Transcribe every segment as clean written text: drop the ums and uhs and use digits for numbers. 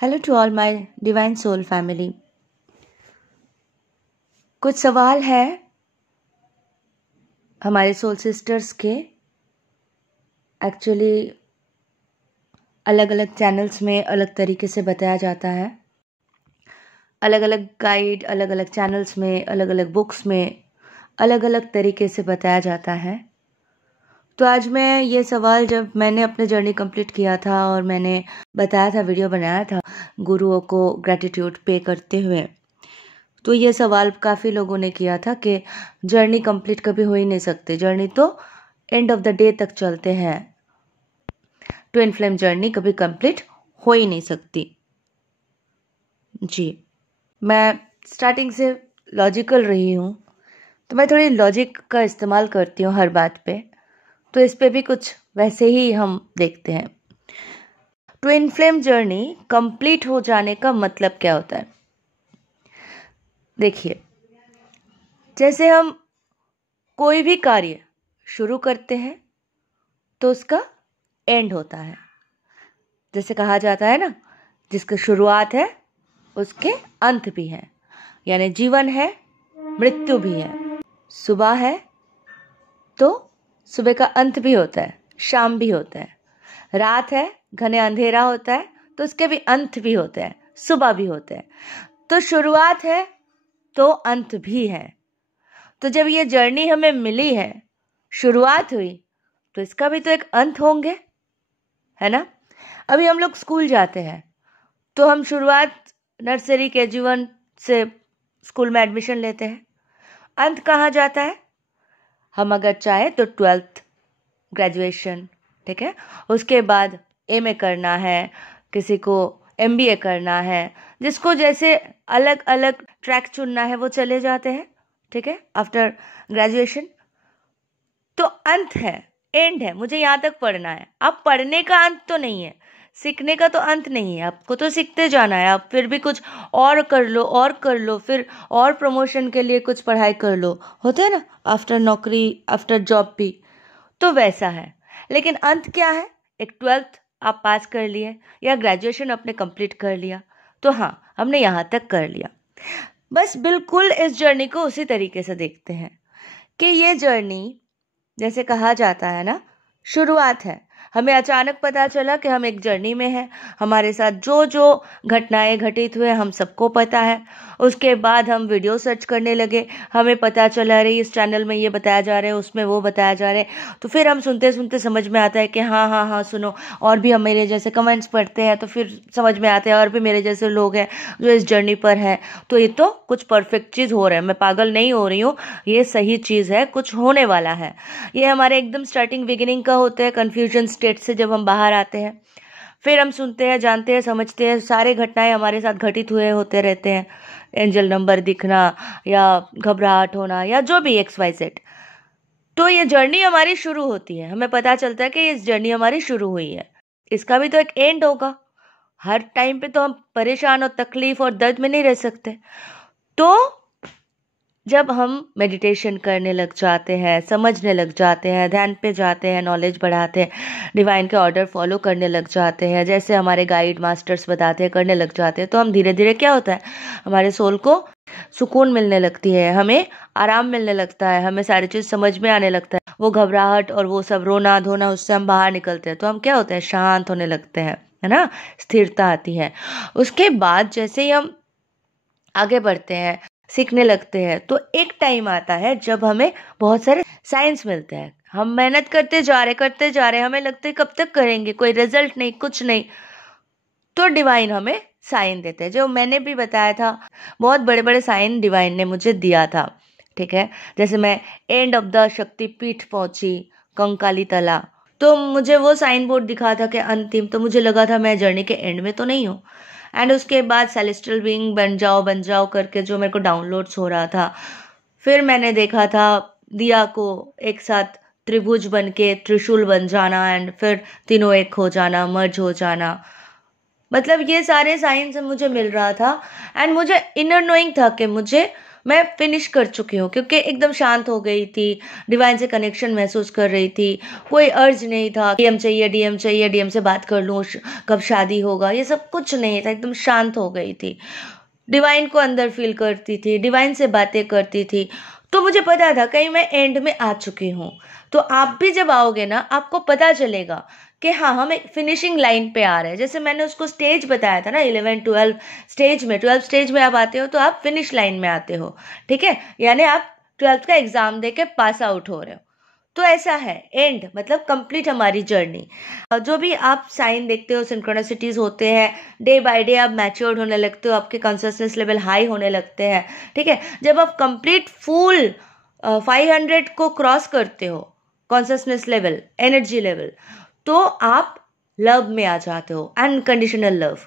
Hello to all my divine soul family. कुछ सवाल है हमारे सोल सिस्टर्स के। एक्चुअली अलग अलग चैनल्स में अलग तरीके से बताया जाता है, अलग अलग गाइड, अलग अलग चैनल्स में, अलग अलग बुक्स में अलग अलग तरीके से बताया जाता है। तो आज मैं ये सवाल, जब मैंने अपने जर्नी कंप्लीट किया था और मैंने बताया था, वीडियो बनाया था गुरुओं को ग्रैटिट्यूड पे करते हुए, तो ये सवाल काफ़ी लोगों ने किया था कि जर्नी कंप्लीट कभी हो ही नहीं सकती, जर्नी तो एंड ऑफ द डे तक चलते हैं, ट्विन फ्लेम जर्नी कभी कंप्लीट हो ही नहीं सकती। जी, मैं स्टार्टिंग से लॉजिकल रही हूँ, तो मैं थोड़ी लॉजिक का इस्तेमाल करती हूँ हर बात पे, तो इस पे भी कुछ वैसे ही हम देखते हैं। ट्विन फ्लेम जर्नी कंप्लीट हो जाने का मतलब क्या होता है? देखिए, जैसे हम कोई भी कार्य शुरू करते हैं तो उसका एंड होता है। जैसे कहा जाता है ना, जिसकी शुरुआत है उसके अंत भी है। यानी जीवन है, मृत्यु भी है। सुबह है तो सुबह का अंत भी होता है, शाम भी होता है। रात है, घने अंधेरा होता है तो उसके भी अंत भी होते हैं, सुबह भी होते हैं। तो शुरुआत है तो अंत भी है। तो जब ये जर्नी हमें मिली है, शुरुआत हुई, तो इसका भी तो एक अंत होंगे, है ना। अभी हम लोग स्कूल जाते हैं तो हम शुरुआत नर्सरी के जीवन से स्कूल में एडमिशन लेते हैं। अंत कहाँ जाता है? हम अगर चाहे तो 12th ग्रेजुएशन, ठीक है, उसके बाद एमए करना है, किसी को एमबीए करना है, जिसको जैसे अलग अलग ट्रैक चुनना है वो चले जाते हैं, ठीक है, आफ्टर ग्रेजुएशन। तो अंत है, एंड है, मुझे यहाँ तक पढ़ना है। अब पढ़ने का अंत तो नहीं है, सीखने का तो अंत नहीं है, आपको तो सीखते जाना है। आप फिर भी कुछ और कर लो, और कर लो, फिर और प्रमोशन के लिए कुछ पढ़ाई कर लो, होता है ना, आफ्टर नौकरी, आफ्टर जॉब भी, तो वैसा है। लेकिन अंत क्या है? एक 12th आप पास कर लिए या ग्रेजुएशन आपने कंप्लीट कर लिया, तो हाँ, हमने यहाँ तक कर लिया। बस बिल्कुल इस जर्नी को उसी तरीके से देखते हैं कि ये जर्नी, जैसे कहा जाता है ना, शुरुआत है। हमें अचानक पता चला कि हम एक जर्नी में हैं, हमारे साथ जो जो घटनाएं घटित हुए हम सबको पता है। उसके बाद हम वीडियो सर्च करने लगे, हमें पता चला रही इस चैनल में ये बताया जा रहा है, उसमें वो बताया जा रहा है। तो फिर हम सुनते सुनते समझ में आता है कि हाँ हाँ हाँ सुनो, और भी हम मेरे जैसे कमेंट्स पढ़ते हैं तो फिर समझ में आते हैं और भी मेरे जैसे लोग हैं जो इस जर्नी पर हैं। तो ये तो कुछ परफेक्ट चीज़ हो रहा है, मैं पागल नहीं हो रही हूँ, ये सही चीज़ है, कुछ होने वाला है। ये हमारे एकदम स्टार्टिंग बिगिनिंग का होता है, कन्फ्यूजन स्टेट से जब हम बाहर आते हैं। फिर हम सुनते हैं, जानते हैं, समझते हैं, सारे घटनाएं हमारे साथ घटित हुए होते रहते हैं, एंजल नंबर दिखना या घबराहट होना या जो भी XYZ। तो ये जर्नी हमारी शुरू होती है, हमें पता चलता है कि इस जर्नी हमारी शुरू हुई है, इसका भी तो एक एंड होगा। हर टाइम पे तो हम परेशान और तकलीफ और दर्द में नहीं रह सकते। तो जब हम मेडिटेशन करने लग जाते हैं, समझने लग जाते हैं, ध्यान पे जाते हैं, नॉलेज बढ़ाते हैं, डिवाइन के ऑर्डर फॉलो करने लग जाते हैं, जैसे हमारे गाइड मास्टर्स बताते हैं, करने लग जाते हैं, तो हम धीरे धीरे क्या होता है, हमारे सोल को सुकून मिलने लगती है, हमें आराम मिलने लगता है, हमें सारी चीज़ समझ में आने लगता है। वो घबराहट और वो सब रोना धोना, उससे हम बाहर निकलते हैं, तो हम क्या होते हैं, शांत होने लगते हैं, है ना, स्थिरता आती है। उसके बाद जैसे ही हम आगे बढ़ते हैं, सीखने लगते हैं, तो एक टाइम आता है जब हमें बहुत सारे साइंस मिलते हैं। हम मेहनत करते जा रहे, हमें लगता है कब तक करेंगे, कोई रिजल्ट नहीं, कुछ नहीं। तो डिवाइन हमें साइन देते हैं, जो मैंने भी बताया था, बहुत बड़े बड़े साइन डिवाइन ने मुझे दिया था, ठीक है। जैसे मैं एंड ऑफ द शक्तिपीठ पहुंची, कंकाली तला, तो मुझे वो साइन बोर्ड दिखा था कि अंतिम, तो मुझे लगा था मैं जर्नी के एंड में तो नहीं हूँ। एंड उसके बाद सेलेस्टियल बीइंग बन जाओ करके जो मेरे को डाउनलोड्स हो रहा था, फिर मैंने देखा था दिया को एक साथ त्रिभुज बन के त्रिशूल बन जाना, एंड फिर तीनों एक हो जाना, मर्ज हो जाना। मतलब ये सारे साइंस मुझे मिल रहा था, एंड मुझे इनर नोइंग था कि मुझे मैं फिनिश कर चुकी हूँ, क्योंकि एकदम शांत हो गई थी, डिवाइन से कनेक्शन महसूस कर रही थी, कोई अर्ज नहीं था डीएम चाहिए, डीएम चाहिए, डीएम से बात कर लूँ, कब शादी होगा, ये सब कुछ नहीं था, एकदम शांत हो गई थी, डिवाइन को अंदर फील करती थी, डिवाइन से बातें करती थी। तो मुझे पता था कहीं मैं एंड में आ चुकी हूँ। तो आप भी जब आओगे ना, आपको पता चलेगा कि हाँ, हम एक फिनिशिंग लाइन पे आ रहे हैं। जैसे मैंने उसको स्टेज बताया था ना, 11 12 स्टेज में, 12 स्टेज में आप आते हो तो आप फिनिश लाइन में आते हो, ठीक है, यानी आप 12th का एग्जाम दे के पास आउट हो रहे हो। तो ऐसा है, एंड मतलब कंप्लीट हमारी जर्नी। जो भी आप साइन देखते हो, सिंक्रोनिसिटीज होते हैं, डे बाय डे आप मैच्योर्ड होने लगते हो, आपके कॉन्शियसनेस लेवल हाई होने लगते हैं, ठीक है। जब आप कंप्लीट फुल 500 को क्रॉस करते हो, कॉन्शियसनेस लेवल, एनर्जी लेवल, तो आप लव में आ जाते हो, unconditional love,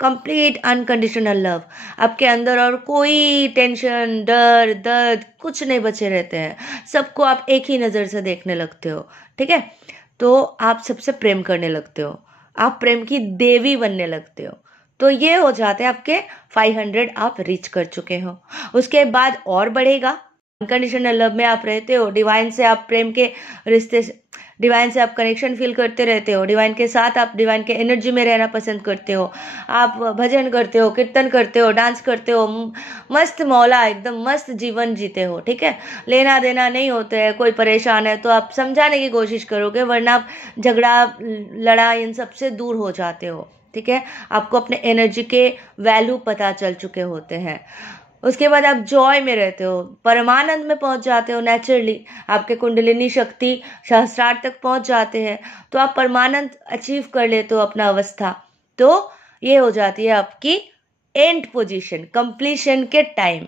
complete unconditional love. आपके अंदर और कोई टेंशन, डर, दर्द कुछ नहीं बचे रहते हैं, सबको आप एक ही नज़र से देखने लगते हो, ठीक है। तो आप सबसे प्रेम करने लगते हो, आप प्रेम की देवी बनने लगते हो। तो ये हो जाते हैं आपके 500 आप रीच कर चुके हो। उसके बाद और बढ़ेगा, अनकंडीशनल लव में आप रहते हो, डिवाइन से आप प्रेम के रिश्ते, डिवाइन से आप कनेक्शन फील करते रहते हो, डिवाइन के साथ आप डिवाइन के एनर्जी में रहना पसंद करते हो, आप भजन करते हो, कीर्तन करते हो, डांस करते हो, मस्त मौला, एकदम मस्त जीवन जीते हो, ठीक है। लेना देना नहीं होते है, कोई परेशान है तो आप समझाने की कोशिश करोगे, वरना आप झगड़ा लड़ा इन सब से दूर हो जाते हो, ठीक है। आपको अपने एनर्जी के वैल्यू पता चल चुके होते हैं। उसके बाद आप जॉय में रहते हो, परमानंद में पहुंच जाते हो नेचुरली, आपके कुंडलिनी शक्ति सहस्रार तक पहुंच जाते हैं, तो आप परमानंद अचीव कर लेते हो अपना अवस्था। तो ये हो जाती है आपकी एंड पोजीशन, कंप्लीशन के टाइम।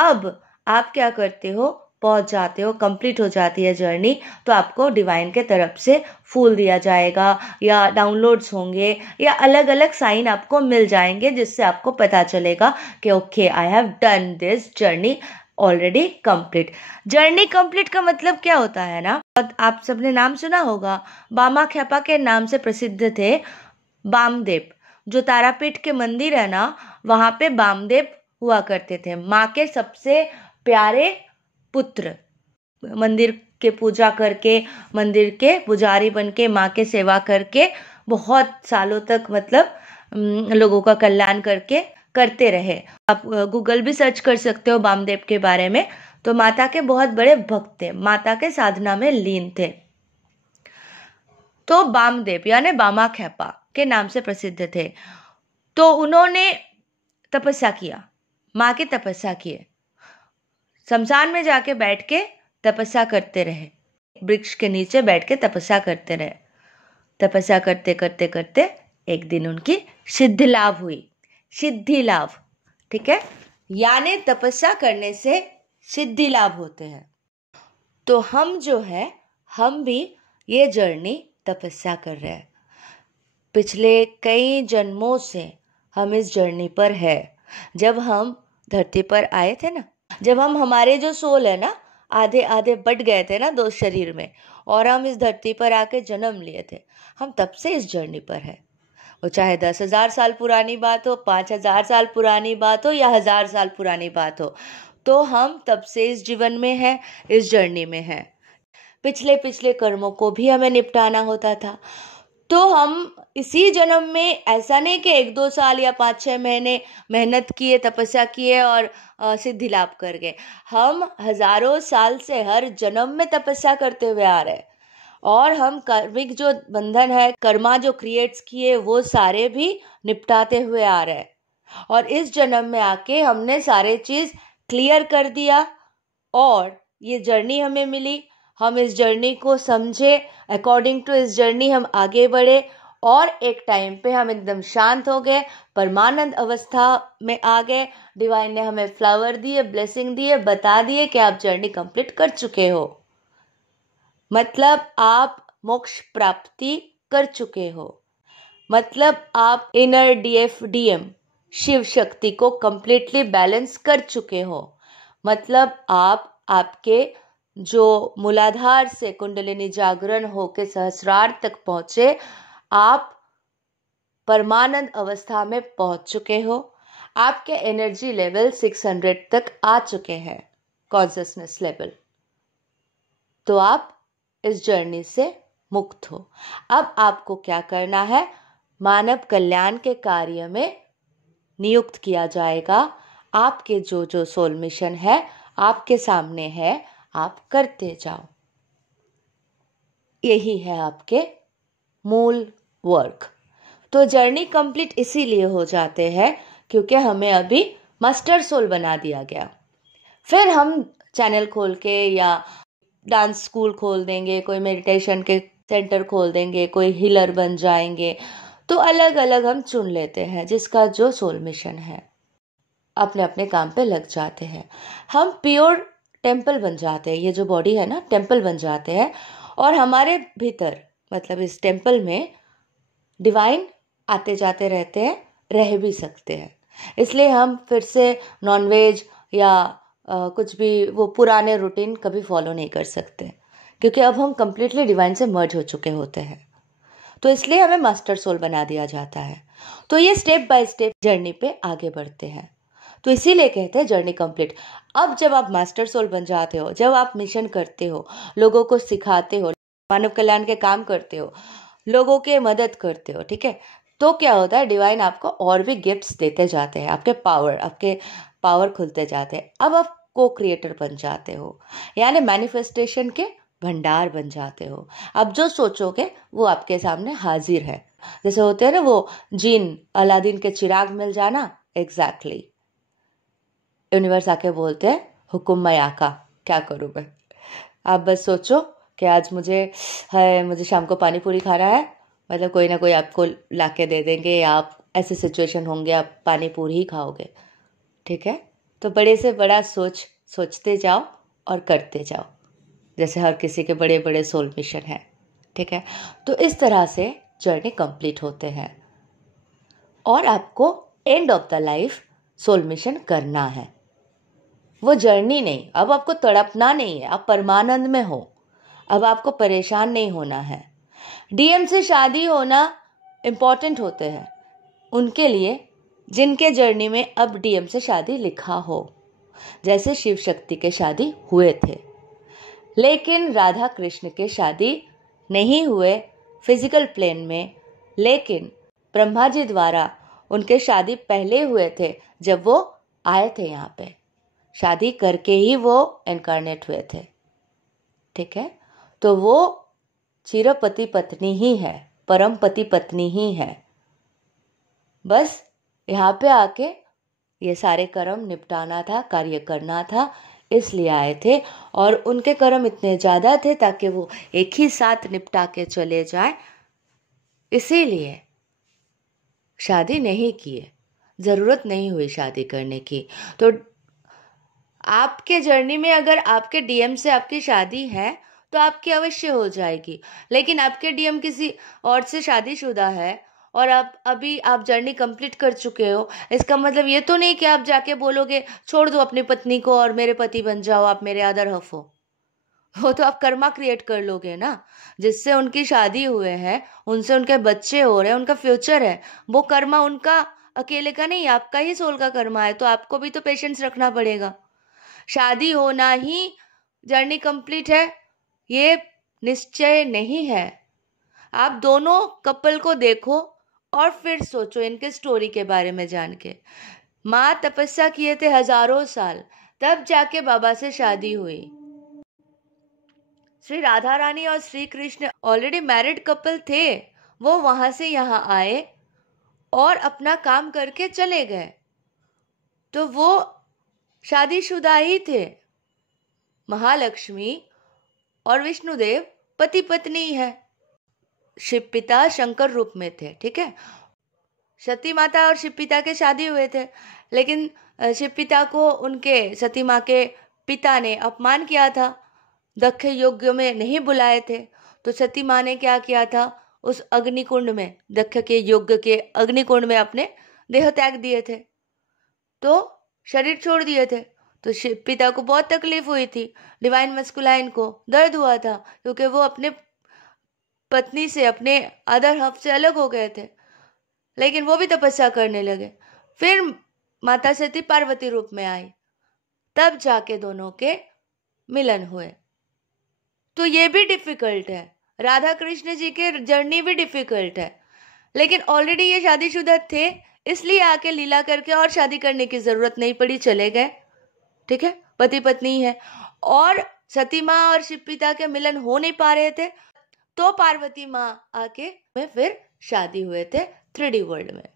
अब आप क्या करते हो, पहुंच जाते हो, कंप्लीट हो जाती है जर्नी, तो आपको डिवाइन के तरफ से फूल दिया जाएगा, या डाउनलोड्स होंगे, या अलग अलग साइन आपको मिल जाएंगे, जिससे आपको पता चलेगा कि okay, I have done this journey already complete. Journey complete का मतलब क्या होता है ना, आप सबने नाम सुना होगा, बामा ख्यापा के नाम से प्रसिद्ध थे बामदेव। जो तारापीठ के मंदिर है ना, वहां पे बामदेव हुआ करते थे, माँ के सबसे प्यारे पुत्र। मंदिर के पूजा करके, मंदिर के पुजारी बन के, माँ के सेवा करके बहुत सालों तक, मतलब लोगों का कल्याण करते रहे। आप गूगल भी सर्च कर सकते हो बामदेव के बारे में। तो माता के बहुत बड़े भक्त थे, माता के साधना में लीन थे। तो बामदेव यानी बामा ख्यापा के नाम से प्रसिद्ध थे। तो उन्होंने तपस्या किया, माँ की तपस्या किए, शमशान में जाके बैठ के तपस्या करते रहे, वृक्ष के नीचे बैठ के तपस्या करते रहे। तपस्या करते करते करते एक दिन उनकी सिद्धि लाभ हुई, सिद्धि लाभ, ठीक है, यानी तपस्या करने से सिद्धि लाभ होते हैं। तो हम जो है, हम भी ये जर्नी तपस्या कर रहे हैं, पिछले कई जन्मों से हम इस जर्नी पर है। जब हम धरती पर आए थे ना, जब हम, हमारे जो सोल है ना, आधे आधे बट गए थे ना दो शरीर में, और हम इस धरती पर आके जन्म लिए थे, हम तब से इस जर्नी पर है। वो चाहे 10,000 साल पुरानी बात हो, 5,000 साल पुरानी बात हो, या 1,000 साल पुरानी बात हो, तो हम तब से इस जीवन में है, इस जर्नी में है। पिछले कर्मों को भी हमें निपटाना होता था। तो हम इसी जन्म में, ऐसा नहीं कि 1-2 साल या 5-6 महीने मेहनत किए, तपस्या किए और सिद्धि लाभ कर गए। हम हजारों साल से हर जन्म में तपस्या करते हुए आ रहे हैं, और हम कर्मिक जो बंधन है, कर्मा जो क्रिएट्स किए, वो सारे भी निपटाते हुए आ रहे हैं। और इस जन्म में आके हमने सारे चीज क्लियर कर दिया, और ये जर्नी हमें मिली। हम इस जर्नी को समझे, अकॉर्डिंग टू इस जर्नी हम आगे बढ़े, और एक टाइम पे हम एकदम शांत हो गए, परमानंद अवस्था में आ गए। डिवाइन ने हमें फ्लावर दिए, ब्लेसिंग दिए, बता दिए कि आप जर्नी कंप्लीट कर चुके हो, मतलब आप मोक्ष प्राप्ति कर चुके हो, मतलब आप इनर DFDM शिव शक्ति को कंप्लीटली बैलेंस कर चुके हो, मतलब आप, आपके जो मूलाधार से कुंडलिनी जागरण होके सहस्रार तक पहुंचे, आप परमानंद अवस्था में पहुंच चुके हो। आपके एनर्जी लेवल 600 तक आ चुके हैं, कॉन्शियसनेस लेवल, तो आप इस जर्नी से मुक्त हो। अब आपको क्या करना है, मानव कल्याण के कार्य में नियुक्त किया जाएगा। आपके जो जो सोल मिशन है आपके सामने है, आप करते जाओ। यही है आपके मूल वर्क। तो जर्नी कंप्लीट इसीलिए हो जाते हैं क्योंकि हमें अभी मास्टर सोल बना दिया गया। फिर हम चैनल खोल के या डांस स्कूल खोल देंगे, कोई मेडिटेशन के सेंटर खोल देंगे, कोई हीलर बन जाएंगे, तो अलग अलग हम चुन लेते हैं जिसका जो सोल मिशन है, अपने अपने काम पे लग जाते हैं। हम प्योर टेम्पल बन जाते हैं, ये जो बॉडी है ना टेम्पल बन जाते हैं, और हमारे भीतर मतलब इस टेम्पल में डिवाइन आते जाते रहते हैं, रह भी सकते हैं। इसलिए हम फिर से नॉनवेज या कुछ भी वो पुराने रूटीन कभी फॉलो नहीं कर सकते, क्योंकि अब हम कंप्लीटली डिवाइन से मर्ज हो चुके होते हैं। तो इसलिए हमें मास्टर सोल बना दिया जाता है। तो ये स्टेप बाय स्टेप जर्नी पे आगे बढ़ते हैं, तो इसीलिए कहते हैं जर्नी कंप्लीट। अब जब आप मास्टर सोल बन जाते हो, जब आप मिशन करते हो, लोगों को सिखाते हो, मानव कल्याण के काम करते हो, लोगों के मदद करते हो, ठीक है, तो क्या होता है, डिवाइन आपको और भी गिफ्ट्स देते जाते हैं, आपके पावर खुलते जाते हैं। अब आप को क्रिएटर बन जाते हो, यानी मैनिफेस्टेशन के भंडार बन जाते हो। अब जो सोचोगे वो आपके सामने हाजिर है। जैसे होते हैं ना वो जीन, अलादीन के चिराग मिल जाना, एग्जैक्टली यूनिवर्स आके बोलते हैं हुकुम मैं आका, क्या करूँ मैं। आप बस सोचो कि आज मुझे शाम को पानी पूरी खाना है, मतलब कोई ना कोई आपको लाके दे देंगे, या आप ऐसे सिचुएशन होंगे आप पानी पूरी ही खाओगे, ठीक है। तो बड़े से बड़ा सोचते जाओ और करते जाओ, जैसे हर किसी के बड़े बड़े सोल मिशन है, ठीक है। तो इस तरह से जर्नी कंप्लीट होते हैं और आपको end of the life soul mission करना है। वो जर्नी नहीं, अब आपको तड़पना नहीं है, आप परमानंद में हो, अब आपको परेशान नहीं होना है। डीएम से शादी होना इम्पॉर्टेंट होते हैं उनके लिए जिनके जर्नी में अब डीएम से शादी लिखा हो, जैसे शिव शक्ति के शादी हुए थे, लेकिन राधा कृष्ण के शादी नहीं हुए फिजिकल प्लेन में, लेकिन ब्रह्मा जी द्वारा उनके शादी पहले हुए थे जब वो आए थे यहाँ पे, शादी करके ही वो इनकारनेट हुए थे, ठीक है। तो वो चिरपति पत्नी ही है, परम पति पत्नी ही है, बस यहाँ पे आके ये सारे कर्म निपटाना था, कार्य करना था, इसलिए आए थे। और उनके कर्म इतने ज़्यादा थे ताकि वो एक ही साथ निपटा के चले जाए, इसीलिए शादी नहीं किए, ज़रूरत नहीं हुई शादी करने की। तो आपके जर्नी में अगर आपके डीएम से आपकी शादी है तो आपकी अवश्य हो जाएगी, लेकिन आपके डीएम किसी और से शादीशुदा है और आप जर्नी कंप्लीट कर चुके हो, इसका मतलब ये तो नहीं कि आप जाके बोलोगे छोड़ दो अपनी पत्नी को और मेरे पति बन जाओ, आप मेरे अदर हफ हो। वो तो आप कर्मा क्रिएट कर लोगे ना, जिससे उनकी शादी हुए हैं, उनसे उनके बच्चे हो रहे हैं, उनका फ्यूचर है, वो कर्मा उनका अकेले का नहीं, आपका ही सोल का कर्मा है। तो आपको भी तो पेशेंस रखना पड़ेगा। शादी होना ही जर्नी कंप्लीट है ये निश्चय नहीं है। आप दोनों कपल को देखो और फिर सोचो इनके स्टोरी के बारे में जान के। माँ तपस्या किए थे हजारों साल, तब जाके बाबा से शादी हुई। श्री राधा रानी और Shri Krishna already married couple थे, वो वहां से यहाँ आए और अपना काम करके चले गए, तो वो शादीशुदा ही थे। महालक्ष्मी और विष्णुदेव पति पत्नी है, शिव पिता शंकर रूप में थे, ठीक है। सती माता और शिव पिता के शादी हुए थे, लेकिन शिव पिता को उनके सती माँ के पिता ने अपमान किया था, दक्ष यज्ञ में नहीं बुलाए थे, तो सती माँ ने क्या किया था, उस अग्निकुंड में, दक्ष के यज्ञ के अग्निकुंड में अपने देह त्याग दिए थे, तो शरीर छोड़ दिए थे। तो शिव पिता को बहुत तकलीफ हुई थी, डिवाइन मस्कुलाइन को दर्द हुआ था, क्योंकि वो अपने पत्नी से, अपने अदर हफ से अलग हो गए थे, लेकिन वो भी तपस्या करने लगे। फिर माता सती पार्वती रूप में आई, तब जाके दोनों के मिलन हुए। तो ये भी डिफिकल्ट है, राधा कृष्ण जी के जर्नी भी डिफिकल्ट है, लेकिन ऑलरेडी ये शादीशुदा थे, इसलिए आके लीला करके और शादी करने की जरूरत नहीं पड़ी, चले गए। ठीक है, पति पत्नी है। और सती माँ और शिव पिता के मिलन हो नहीं पा रहे थे, तो पार्वती माँ आके में फिर शादी हुए थे 3D वर्ल्ड में।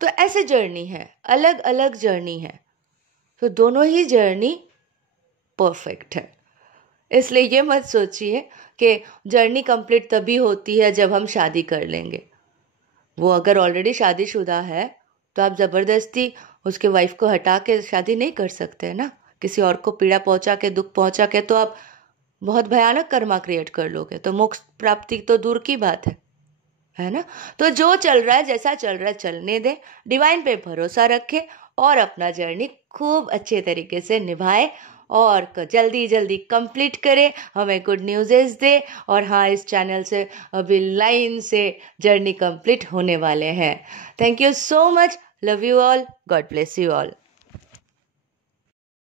तो ऐसे जर्नी है, अलग अलग जर्नी है, तो दोनों ही जर्नी परफेक्ट है। इसलिए ये मत सोचिए कि जर्नी कंप्लीट तभी होती है जब हम शादी कर लेंगे। वो अगर ऑलरेडी शादीशुदा है तो आप ज़बरदस्ती उसके वाइफ को हटा के शादी नहीं कर सकते ना। किसी और को पीड़ा पहुंचा के, दुख पहुंचा के तो आप बहुत भयानक कर्मा क्रिएट कर लोगे, तो मोक्ष प्राप्ति तो दूर की बात है ना। तो जो चल रहा है, जैसा चल रहा है चलने दे, डिवाइन पे भरोसा रखे और अपना जर्नी खूब अच्छे तरीके से निभाए और जल्दी जल्दी कंप्लीट करे, हमें गुड न्यूज़ दे। और हाँ, इस चैनल से अभी लाइन से जर्नी कंप्लीट होने वाले हैं। Thank you so much, love you all, God bless you all.